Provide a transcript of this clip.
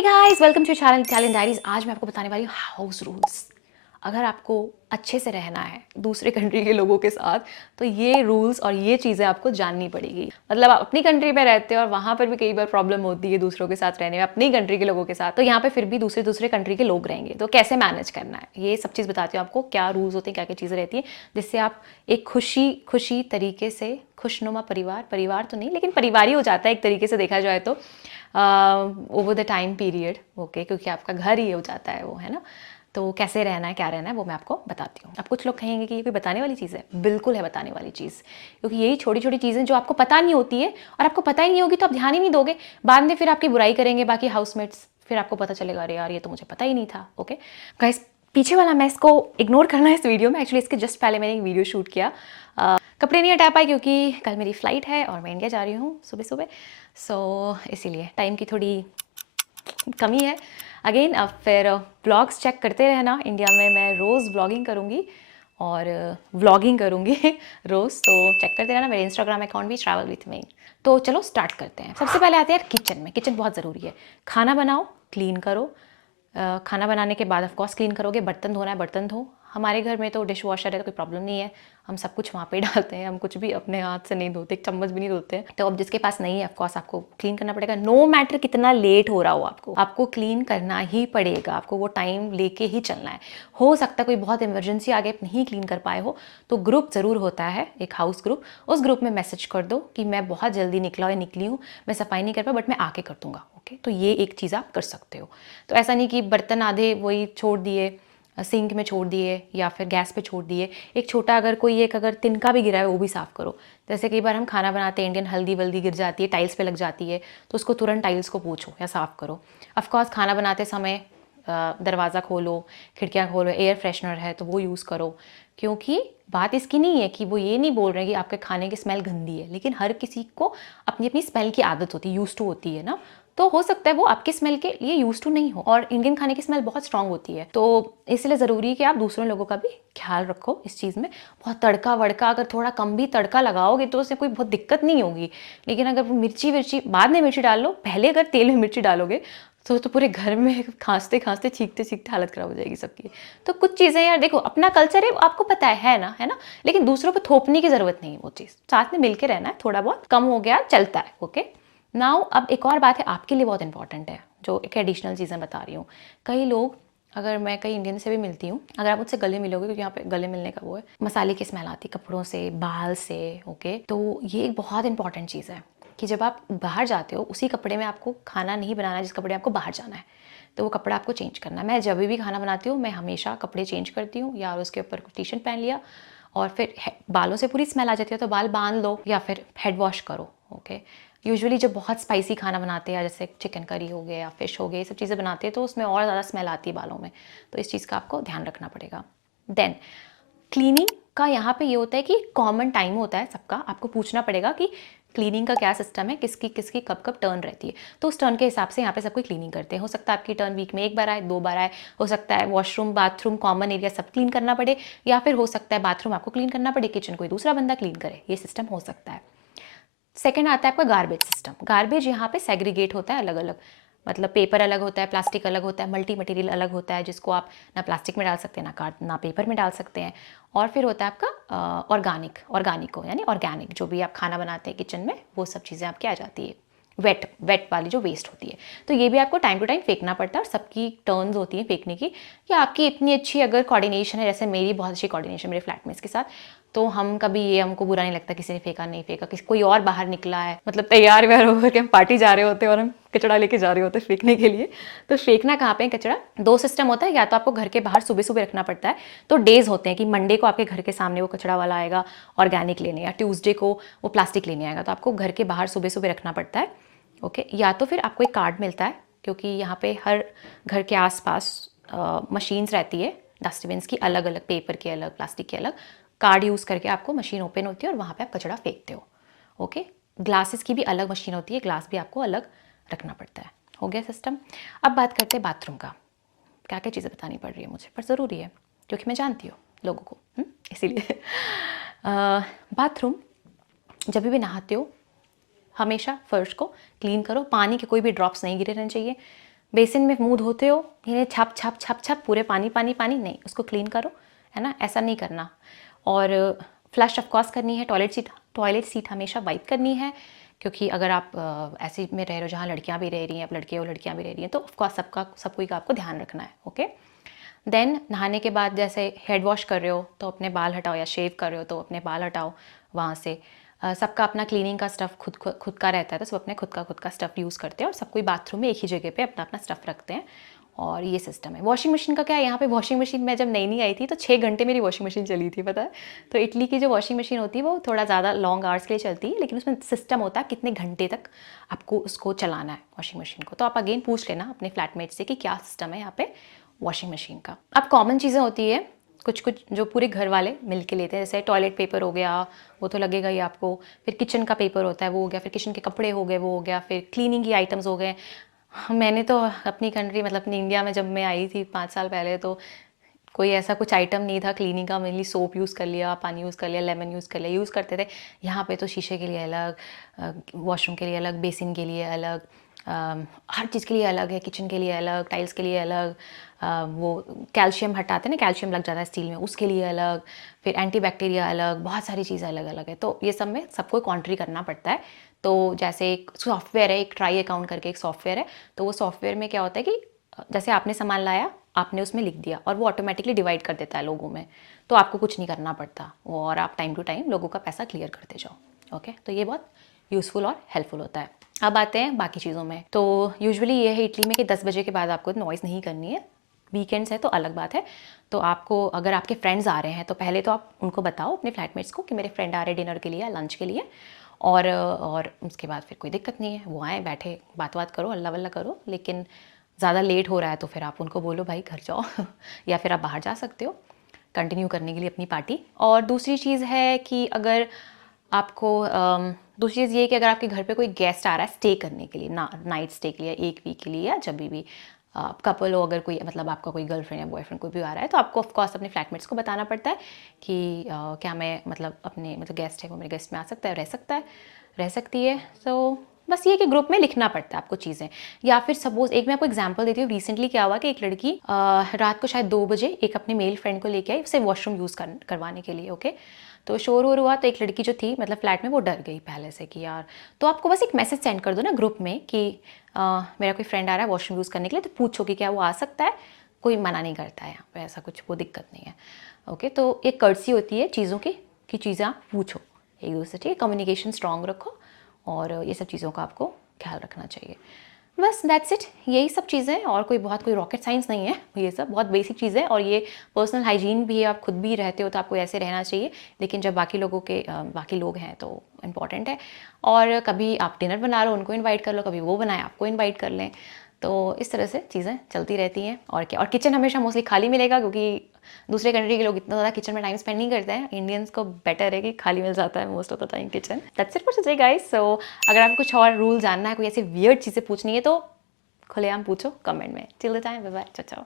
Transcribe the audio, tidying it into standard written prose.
Hey guys, welcome to channel Italian diaries. आज मैं आपको बताने वाली हूँ हाउस रूल्स। अगर आपको अच्छे से रहना है दूसरे कंट्री के लोगों के साथ, तो ये रूल्स और ये चीज़ें आपको जाननी पड़ेगी। मतलब आप अपनी कंट्री में रहते हो और वहाँ पर भी कई बार प्रॉब्लम होती है दूसरों के साथ रहने में, अपनी कंट्री के लोगों के साथ, तो यहाँ पे फिर भी दूसरे दूसरे कंट्री के लोग रहेंगे, तो कैसे मैनेज करना है ये सब चीज़ बताती हूँ आपको। क्या रूल्स होते हैं, क्या क्या चीज़ें रहती हैं, जिससे आप एक खुशी खुशी तरीके से खुशनुमा परिवार, परिवार तो नहीं लेकिन परिवार ही हो जाता है एक तरीके से देखा जाए तो, over the time period. Okay, क्योंकि आपका घर ही हो जाता है वो, है ना। तो कैसे रहना है, क्या रहना है, वो मैं आपको बताती हूँ। अब कुछ लोग कहेंगे कि ये कोई बताने वाली चीज़ है। बिल्कुल है बताने वाली चीज़, क्योंकि यही छोटी छोटी चीज़ें जो आपको पता नहीं होती है, और आपको पता ही नहीं होगी तो आप ध्यान ही नहीं दोगे। बाद में फिर आपकी बुराई करेंगे बाकी हाउसमेट्स, फिर आपको पता चलेगा अरे यार ये तो मुझे पता ही नहीं था। ओके गाइस, पीछे वाला मैं इसको इग्नोर करना है इस वीडियो में। एक्चुअली इसके जस्ट पहले मैंने एक वीडियो शूट किया, कपड़े नहीं हटा पाई क्योंकि कल मेरी फ़्लाइट है और मैं इंडिया जा रही हूँ सुबह सुबह, सो इसीलिए टाइम की थोड़ी कमी है। अगेन अब फिर व्लॉग्स चेक करते रहना। इंडिया में मैं रोज़ व्लॉगिंग करूँगी और व्लॉगिंग करूँगी रोज़, तो चेक करते रहना। मेरे इंस्टाग्राम अकाउंट भी ट्रैवल विथ मी। तो चलो स्टार्ट करते हैं। सबसे पहले आते हैं किचन में। किचन बहुत ज़रूरी है। खाना बनाओ, क्लीन करो। खाना बनाने के बाद ऑफ कोर्स क्लीन करोगे। बर्तन धोना है, बर्तन धो। हमारे घर में तो डिश वॉशर है तो कोई प्रॉब्लम नहीं है, हम सब कुछ वहाँ पे डालते हैं। हम कुछ भी अपने हाथ से नहीं धोते, एक चम्मच भी नहीं धोते हैं। तो अब जिसके पास नहीं है ऑफ कोर्स आपको क्लीन करना पड़ेगा। नो मैटर कितना लेट हो रहा हो, आपको क्लीन करना ही पड़ेगा। आपको वो टाइम लेके ही चलना है। हो सकता है कोई बहुत इमरजेंसी आ गई, नहीं क्लीन कर पाए हो, तो ग्रुप ज़रूर होता है, एक हाउस ग्रुप। उस ग्रुप में मैसेज कर दो कि मैं बहुत जल्दी निकला या निकली हूँ, मैं सफाई नहीं कर पाया बट मैं आके कर दूंगा। ओके, तो ये एक चीज़ आप कर सकते हो। तो ऐसा नहीं कि बर्तन आधे वही छोड़ दिए, सिंक में छोड़ दिए या फिर गैस पे छोड़ दिए। एक छोटा अगर तिनका भी गिरा है वो भी साफ़ करो। जैसे कई बार हम खाना बनाते हैं, इंडियन हल्दी वल्दी गिर जाती है, टाइल्स पे लग जाती है, तो उसको तुरंत टाइल्स को पोंछो या साफ़ करो। ऑफकोर्स खाना बनाते समय दरवाज़ा खोलो, खिड़कियाँ खोलो, एयर फ्रेशनर है तो वो यूज़ करो। क्योंकि बात इसकी नहीं है कि वो ये नहीं बोल रहे कि आपके खाने की स्मेल गंदी है, लेकिन हर किसी को अपनी अपनी स्मेल की आदत होती है, यूज टू होती है ना। तो हो सकता है वो आपकी स्मेल के लिए यूज टू नहीं हो, और इंडियन खाने की स्मेल बहुत स्ट्रांग होती है, तो इसलिए ज़रूरी है कि आप दूसरों लोगों का भी ख्याल रखो इस चीज़ में। बहुत तड़का वड़का, अगर थोड़ा कम भी तड़का लगाओगे तो उससे कोई बहुत दिक्कत नहीं होगी, लेकिन अगर मिर्ची विर्ची बाद में मिर्ची डाल लो, पहले अगर तेल में मिर्ची डालोगे तो पूरे घर में खांसते खांसते चीखते चीखते हालत खराब हो जाएगी सबकी। तो कुछ चीज़ें यार देखो, अपना कल्चर है आपको पता है ना, है ना, लेकिन दूसरों पे थोपने की ज़रूरत नहीं है। वो चीज़ साथ में मिलके रहना है, थोड़ा बहुत कम हो गया चलता है। ओके नाउ अब एक और बात है आपके लिए बहुत इंपॉर्टेंट है, जो एक एडिशनल चीज़ें बता रही हूँ। कई लोग, अगर मैं कई इंडियन से भी मिलती हूँ, अगर आप मुझसे गले मिलोगे, क्योंकि यहाँ पे गले मिलने का वो है, मसाले की स्मेल आती है कपड़ों से, बाल से। ओके, तो ये एक बहुत इंपॉर्टेंट चीज़ है कि जब आप बाहर जाते हो उसी कपड़े में आपको खाना नहीं बनाना है जिस कपड़े आपको बाहर जाना है, तो वो कपड़ा आपको चेंज करना है। मैं जब भी खाना बनाती हूँ मैं हमेशा कपड़े चेंज करती हूँ, या उसके ऊपर टी शर्ट पहन लिया, और फिर बालों से पूरी स्मेल आ जाती है तो बाल बांध लो या फिर हेड वॉश करो। ओके, यूजुअली जब बहुत स्पाइसी खाना बनाते हैं, जैसे चिकन करी हो गया या फिश हो गया, ये सब चीज़ें बनाते हैं तो उसमें और ज़्यादा स्मेल आती है बालों में, तो इस चीज़ का आपको ध्यान रखना पड़ेगा। देन क्लीनिंग का यहाँ पे ये होता है कि कॉमन टाइम होता है सबका, आपको पूछना पड़ेगा कि क्लीनिंग का क्या सिस्टम है, किसकी किसकी कब कब टर्न रहती है, तो उस टर्न के हिसाब से यहाँ पे सब कोई क्लीनिंग करते हैं। हो सकता है आपकी टर्न वीक में एक बार आए, 2 बार आए, हो सकता है वॉशरूम बाथरूम कॉमन एरिया सब क्लीन करना पड़े, या फिर हो सकता है बाथरूम आपको क्लीन करना पड़े, किचन कोई दूसरा बंदा क्लीन करे, ये सिस्टम हो सकता है। सेकेंड आता है आपका गार्बेज सिस्टम। गार्बेज यहाँ पे सेग्रीगेट होता है अलग अलग, मतलब पेपर अलग होता है, प्लास्टिक अलग होता है, मल्टी मटेरियल अलग होता है, जिसको आप ना प्लास्टिक में डाल सकते हैं, ना पेपर में डाल सकते हैं। और फिर होता है आपका ऑर्गेनिक यानी ऑर्गेनिक, जो भी आप खाना बनाते हैं किचन में वो सब चीज़ें आपकी आ जाती है। वेट वाली जो वेस्ट होती है, तो ये भी आपको टाइम टू टाइम फेंकना पड़ता है, और सबकी टर्न्स होती हैं फेंकने की। कि आपकी इतनी अच्छी अगर कोऑर्डिनेशन है, जैसे मेरी बहुत अच्छी कोऑर्डिनेशन मेरे फ्लैटमेट्स के साथ, तो हम कभी ये हमको बुरा नहीं लगता किसी ने फेंका नहीं फेंका, किसी कोई और बाहर निकला है, मतलब तैयार व्यार होकर के हम पार्टी जा रहे होते हैं और हम कचड़ा लेके जा रहे होते हैं फेंकने के लिए। तो फेंकना कहाँ पे है कचड़ा, दो सिस्टम होता है, या तो आपको घर के बाहर सुबह सुबह रखना पड़ता है, तो डेज होते हैं कि मंडे को आपके घर के सामने वो कचड़ा वाला आएगा ऑर्गेनिक लेने, या ट्यूसडे को वो प्लास्टिक लेने आएगा, तो आपको घर के बाहर सुबह सुबह रखना पड़ता है। ओके, या तो फिर आपको एक कार्ड मिलता है, क्योंकि यहाँ पे हर घर के आसपास मशीन्स रहती है डस्टबिन्स की, अलग अलग, पेपर के अलग, प्लास्टिक के अलग। कार्ड यूज़ करके आपको मशीन ओपन होती है और वहाँ पे आप कचरा फेंकते हो। ओके, ग्लासेस की भी अलग मशीन होती है, ग्लास भी आपको अलग रखना पड़ता है। हो गया सिस्टम। अब बात करते हैं बाथरूम का। क्या क्या चीज़ें बतानी पड़ रही है मुझे, पर ज़रूरी है क्योंकि मैं जानती हूँ लोगों को, इसीलिए बाथरूम जब भी नहाते हो हमेशा फर्श को क्लीन करो, पानी के कोई भी ड्रॉप्स नहीं गिरे रहने चाहिए। बेसिन में मुंह धोते हो, ये छप छप छप छप पूरे पानी पानी पानी, नहीं, उसको क्लीन करो, है ना, ऐसा नहीं करना। और फ्लश ऑफ कोर्स करनी है, टॉयलेट सीट हमेशा वाइप करनी है, क्योंकि अगर आप ऐसे में रह रहे हो जहाँ लड़कियाँ भी रह रही हैं, आप लड़के हो लड़कियाँ भी रह रही हैं, तो ऑफकोर्स सब कोई का आपको ध्यान रखना है। ओके, देन नहाने के बाद जैसे हेड वॉश कर रहे हो तो अपने बाल हटाओ, या शेव कर रहे हो तो अपने बाल हटाओ वहाँ से। सबका अपना क्लीनिंग का स्टफ़ खुद का रहता है, तो सब अपने खुद का स्टफ़ यूज़ करते हैं, और सब कोई बाथरूम में एक ही जगह पे अपना अपना स्टफ़ रखते हैं, और ये सिस्टम है। वॉशिंग मशीन का क्या है, यहाँ पे वॉशिंग मशीन में जब नई आई थी तो 6 घंटे मेरी वॉशिंग मशीन चली थी, पता है। तो इटली की जो वॉशिंग मशीन होती है वो थोड़ा ज़्यादा लॉन्ग आवर्स के लिए चलती है, लेकिन उसमें सिस्टम होता है कितने घंटे तक आपको उसको चलाना है वॉशिंग मशीन को। तो आप अगेन पूछ लेना अपने फ्लैटमेट से कि क्या सिस्टम है यहाँ पे वॉशिंग मशीन का। अब कॉमन चीज़ें होती है कुछ कुछ जो पूरे घर वाले मिल के लेते हैं, जैसे टॉयलेट पेपर हो गया, वो तो लगेगा ही आपको। फिर किचन का पेपर होता है, वो हो गया। फिर किचन के कपड़े हो गए, वो हो गया। फिर क्लीनिंग की आइटम्स हो गए। मैंने तो अपनी कंट्री मतलब अपनी इंडिया में जब मैं आई थी 5 साल पहले, तो कोई ऐसा कुछ आइटम नहीं था क्लीनिंग का। मेनली सोप यूज़ कर लिया, पानी यूज़ कर लिया, लेमन यूज़ कर लिया, यूज़ करते थे। यहाँ पे तो शीशे के लिए अलग, वॉशरूम के लिए अलग, बेसिन के लिए अलग, हर चीज़ के लिए अलग है। किचन के लिए अलग, टाइल्स के लिए अलग, वो कैल्शियम हटाते हैं ना, कैल्शियम लग जाता है स्टील में, उसके लिए अलग, फिर एंटीबैक्टीरिया अलग, बहुत सारी चीज़ें अलग अलग है। तो ये सब में सबको कॉन्ट्री करना पड़ता है। तो जैसे एक सॉफ्टवेयर है, एक ट्राई अकाउंट करके एक सॉफ्टवेयर है, तो वो सॉफ्टवेयर में क्या होता है कि जैसे आपने सामान लाया, आपने उसमें लिख दिया, और वो ऑटोमेटिकली डिवाइड कर देता है लोगों में, तो आपको कुछ नहीं करना पड़ता, और आप टाइम टू टाइम लोगों का पैसा क्लियर करते जाओ। ओके, तो ये बहुत यूज़फुल और हेल्पफुल होता है। अब आते हैं बाकी चीज़ों में। तो यूजुअली ये है इटली में कि 10 बजे के बाद आपको नॉइज़ नहीं करनी है। वीकेंड्स है तो अलग बात है। तो आपको अगर आपके फ्रेंड्स आ रहे हैं तो पहले तो आप उनको बताओ अपने फ्लैटमेट्स को कि मेरे फ्रेंड आ रहे हैं डिनर के लिए या लंच के लिए, और उसके बाद फिर कोई दिक्कत नहीं है, वो आए, बैठे, बात करो, अल्लाह वल्ला करो। लेकिन ज़्यादा लेट हो रहा है तो फिर आप उनको बोलो भाई घर जाओ या फिर आप बाहर जा सकते हो कंटिन्यू करने के लिए अपनी पार्टी। और दूसरी चीज़ है कि अगर आपको दूसरी चीज़ ये है कि अगर आपके घर पे कोई गेस्ट आ रहा है स्टे करने के लिए, नाइट स्टे के लिए, 1 वीक के लिए, या जब भी कपल हो, अगर कोई मतलब आपका कोई गर्लफ्रेंड या बॉयफ्रेंड कोई भी आ रहा है, तो आपको ऑफ कोर्स अपने फ्लैटमेट्स को बताना पड़ता है कि क्या मैं मतलब अपने मतलब गेस्ट है वो मेरे गेस्ट में आ सकता है, रह सकता है, रह सकती है। तो बस ये कि ग्रुप में लिखना पड़ता है आपको चीज़ें। या फिर सपोज एक मैं आपको एग्जांपल देती हूँ, रिसेंटली क्या हुआ कि एक लड़की रात को शायद 2 बजे एक अपने मेल फ्रेंड को लेके आई उसे वॉशरूम यूज़ करवाने के लिए। ओके, तो शोर वोर हुआ, तो एक लड़की जो थी मतलब फ्लैट में, वो डर गई पहले से कि यार। तो आपको बस एक मैसेज सेंड कर दो ना ग्रुप में कि मेरा कोई फ्रेंड आ रहा है वॉशरूम यूज़ करने के लिए, तो पूछो कि क्या वो आ सकता है। कोई मना नहीं करता है यहाँ पे, ऐसा कुछ वो दिक्कत नहीं है। ओके, तो एक कर्टसी होती है चीज़ों की कि चीज़ें आप पूछो एक दूसरे से, ठीक है। कम्युनिकेशन स्ट्रांग रखो, और ये सब चीज़ों का आपको ख्याल रखना चाहिए। बस दैट्स इट, यही सब चीज़ें, और कोई रॉकेट साइंस नहीं है, ये सब बहुत बेसिक चीज़ें। और ये पर्सनल हाइजीन भी है, आप खुद भी रहते हो तो आपको ऐसे रहना चाहिए, लेकिन जब बाकी लोग हैं तो इम्पॉर्टेंट है। और कभी आप डिनर बना लो, उनको इनवाइट कर लो, कभी वो बनाए आपको इनवाइट कर लें। तो इस तरह से चीज़ें चलती रहती हैं। और क्या, और किचन हमेशा मोस्टली खाली मिलेगा, क्योंकि दूसरे कंट्री के लोग इतना ज़्यादा किचन में टाइम स्पेंड नहीं करते हैं। इंडियंस को बेटर है कि खाली मिल जाता है most of the time kitchen. That's it for today guys. सो अगर आपको कुछ और रूल जानना है, कोई ऐसी वियर्ड चीज़ें पूछनी है, तो खुलेआम पूछो कमेंट में। Till the time, bye bye, ciao चाओ।